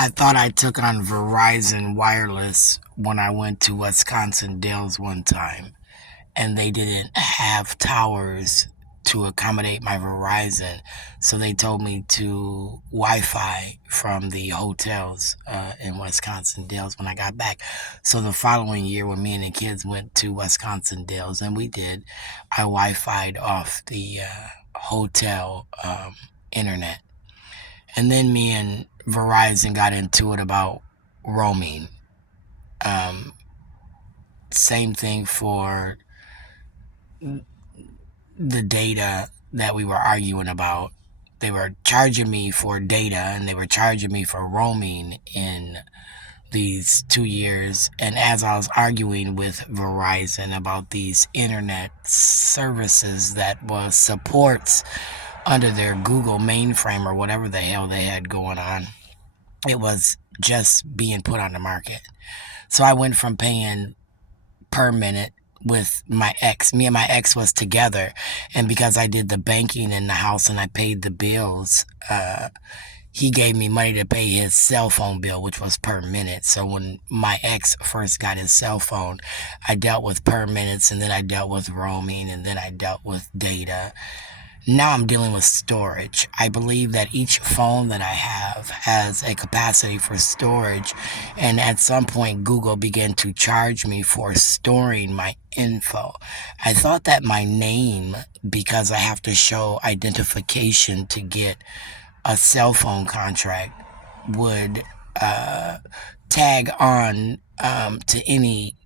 I thought I took on Verizon Wireless when I went to Wisconsin Dells one time, and they didn't have towers to accommodate my Verizon, so they told me to Wi-Fi from the hotels in Wisconsin Dells when I got back. So the following year, when me and the kids went to Wisconsin Dells, and we did, I Wi-Fi'd off the hotel internet. And then me and Verizon got into it about roaming. Um, Same thing for the data that we were arguing about. They were charging me for data and they were charging me for roaming in these 2 years. And as I was arguing with Verizon about these internet services that was supports under their Google mainframe or whatever the hell they had going on, it was just being put on the market. So I went from paying per minute with my ex. Me and my ex was together, and because I did the banking in the house and I paid the bills, he gave me money to pay his cell phone bill, which was per minute. So when my ex first got his cell phone, I dealt with per minutes, and then I dealt with roaming, and then I dealt with data. Now I'm dealing with storage. I believe that each phone that I have has a capacity for storage, and at some point Google began to charge me for storing my info. I thought that my name, because I have to show identification to get a cell phone contract, would tag on to any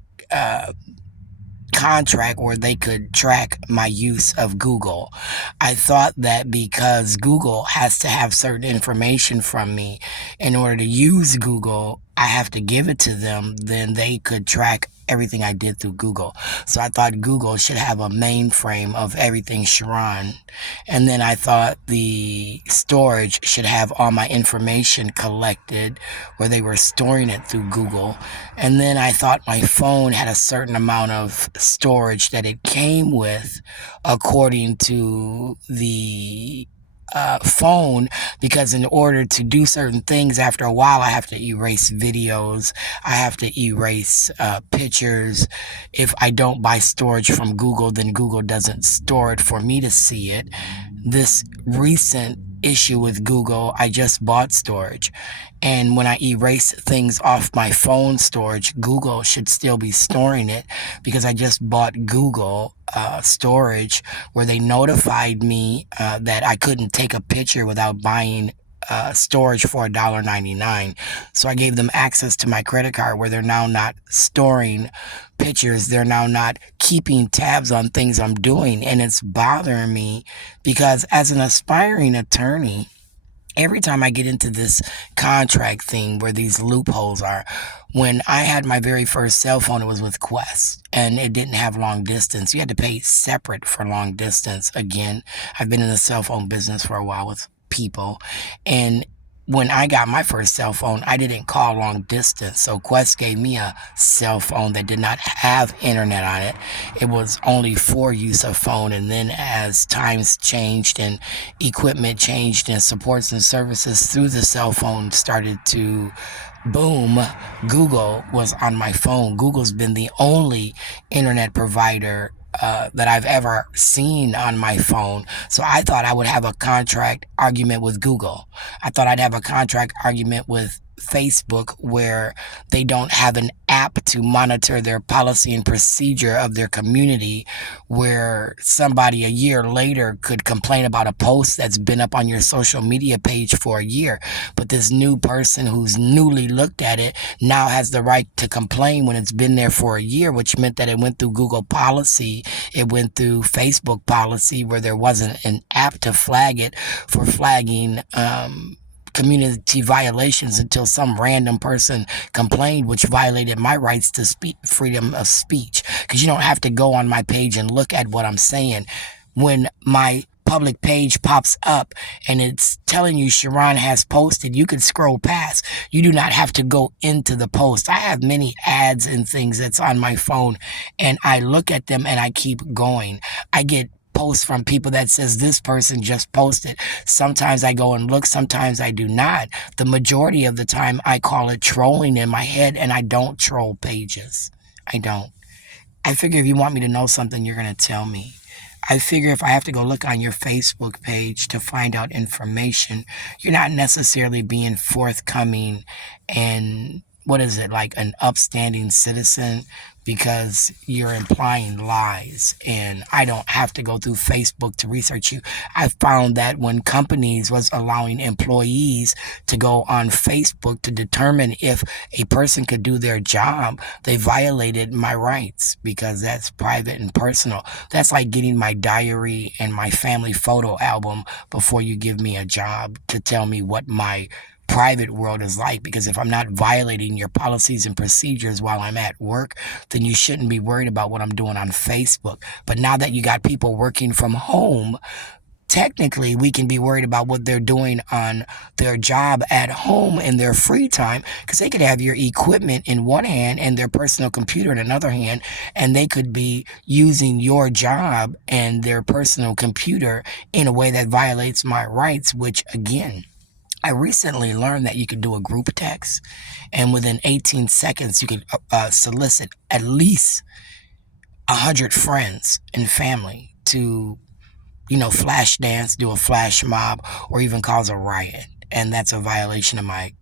contract where they could track my use of Google. I thought that because Google has to have certain information from me in order to use Google, I have to give it to them, then they could track everything I did through Google. So I thought Google should have a mainframe of everything Sharon. And then I thought the storage should have all my information collected where they were storing it through Google. And then I thought my phone had a certain amount of storage that it came with according to the phone, because in order to do certain things, after a while, I have to erase videos, I have to erase pictures. If I don't buy storage from Google, then Google doesn't store it for me to see it. This recent issue with Google, I just bought storage. And when I erase things off my phone storage, Google should still be storing it, because I just bought Google storage where they notified me that I couldn't take a picture without buying storage for $1.99. So I gave them access to my credit card where they're now not storing pictures. They're now not keeping tabs on things I'm doing. And it's bothering me because as an aspiring attorney, every time I get into this contract thing where these loopholes are, when I had my very first cell phone, it was with Quest and it didn't have long distance. You had to pay separate for long distance. Again, I've been in the cell phone business for a while with people, and when I got my first cell phone, I didn't call long distance. So Quest gave me a cell phone that did not have internet on it. It was only for use of phone. And then as times changed and equipment changed and supports and services through the cell phone started to boom, Google was on my phone. Google's been the only internet provider that I've ever seen on my phone. So I thought I would have a contract argument with Google. I thought I'd have a contract argument with Facebook where they don't have an app to monitor their policy and procedure of their community, where somebody a year later could complain about a post that's been up on your social media page for a year. But this new person who's newly looked at it now has the right to complain when it's been there for a year, which meant that it went through Google policy. It went through Facebook policy where there wasn't an app to flag it for flagging community violations until some random person complained, which violated my rights to speak, freedom of speech, because you don't have to go on my page and look at what I'm saying. When my public page pops up and it's telling you Sharon has posted, you can scroll past. You do not have to go into the post. I have many ads and things that's on my phone, and I look at them and I keep going. I get posts from people that says this person just posted. Sometimes I go and look, sometimes I do not. The majority of the time I call it trolling in my head, and I don't troll pages. I don't. I figure if you want me to know something, you're going to tell me. I figure if I have to go look on your Facebook page to find out information, you're not necessarily being forthcoming and what is it, like an upstanding citizen, because you're implying lies, and I don't have to go through Facebook to research you. I found that when companies was allowing employees to go on Facebook to determine if a person could do their job, they violated my rights, because that's private and personal. That's like getting my diary and my family photo album before you give me a job to tell me what my private world is like, because if I'm not violating your policies and procedures while I'm at work, then you shouldn't be worried about what I'm doing on Facebook. But now that you got people working from home, technically we can be worried about what they're doing on their job at home in their free time, because they could have your equipment in one hand and their personal computer in another hand, and they could be using your job and their personal computer in a way that violates my rights, which again, I recently learned that you could do a group text, and within 18 seconds, you could solicit at least 100 friends and family to, flash dance, do a flash mob, or even cause a riot. And that's a violation of my,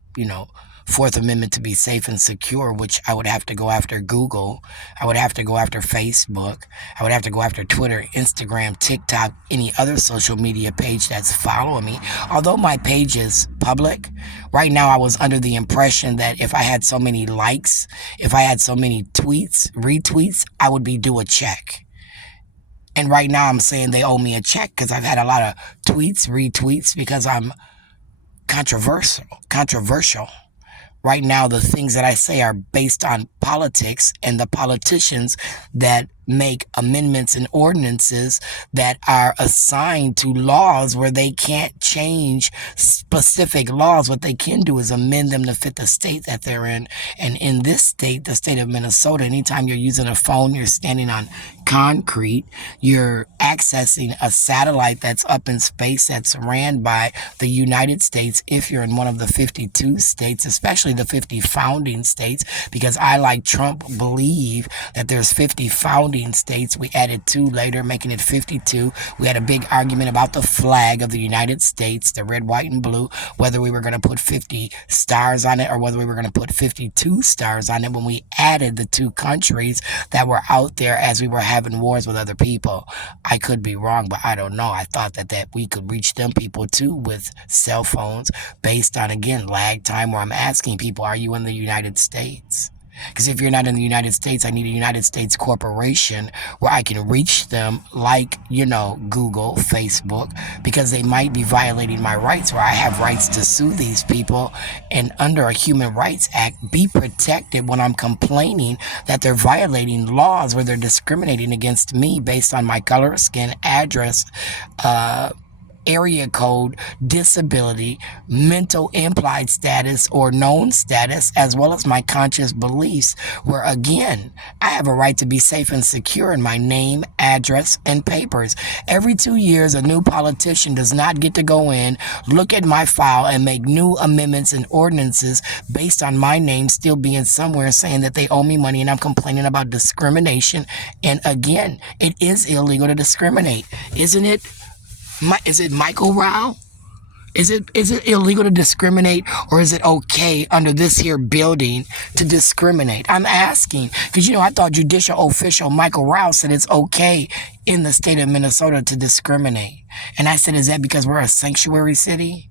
Fourth Amendment to be safe and secure, which I would have to go after Google. I would have to go after Facebook. I would have to go after Twitter, Instagram, TikTok, any other social media page that's following me. Although my page is public, right now I was under the impression that if I had so many likes, if I had so many tweets, retweets, I would be due a check. And right now I'm saying they owe me a check because I've had a lot of tweets, retweets, because I'm controversial. Right now, the things that I say are based on politics, and the politicians that make amendments and ordinances that are assigned to laws where they can't change specific laws. What they can do is amend them to fit the state that they're in. And in this state, the state of Minnesota, anytime you're using a phone, you're standing on concrete, you're accessing a satellite that's up in space that's ran by the United States. If you're in one of the 52 states, especially the 50 founding states, because I, like Trump, believe that there's 50 founding states. We added 2 later, making it 52. We had a big argument about the flag of the United States, the red, white, and blue, whether we were going to put 50 stars on it or whether we were going to put 52 stars on it, when we added the 2 countries that were out there as we were having wars with other people. I could be wrong, but I don't know. I thought that we could reach them people too with cell phones based on, again, lag time, where I'm asking people, are you in the United States? Because if you're not in the United States, I need a United States corporation where I can reach them, like, Google, Facebook, because they might be violating my rights, where I have rights to sue these people, and under a Human Rights Act, be protected when I'm complaining that they're violating laws where they're discriminating against me based on my color of skin, address, area code, disability, mental implied status or known status, as well as my conscious beliefs, where again, I have a right to be safe and secure in my name, address, and papers. Every 2 years, a new politician does not get to go in, look at my file, and make new amendments and ordinances based on my name still being somewhere saying that they owe me money, and I'm complaining about discrimination. And again, it is illegal to discriminate, isn't it? Is it Michael Rao? Is it illegal to discriminate, or is it okay under this here building to discriminate? I'm asking because, I thought judicial official Michael Rao said it's okay in the state of Minnesota to discriminate. And I said, is that because we're a sanctuary city?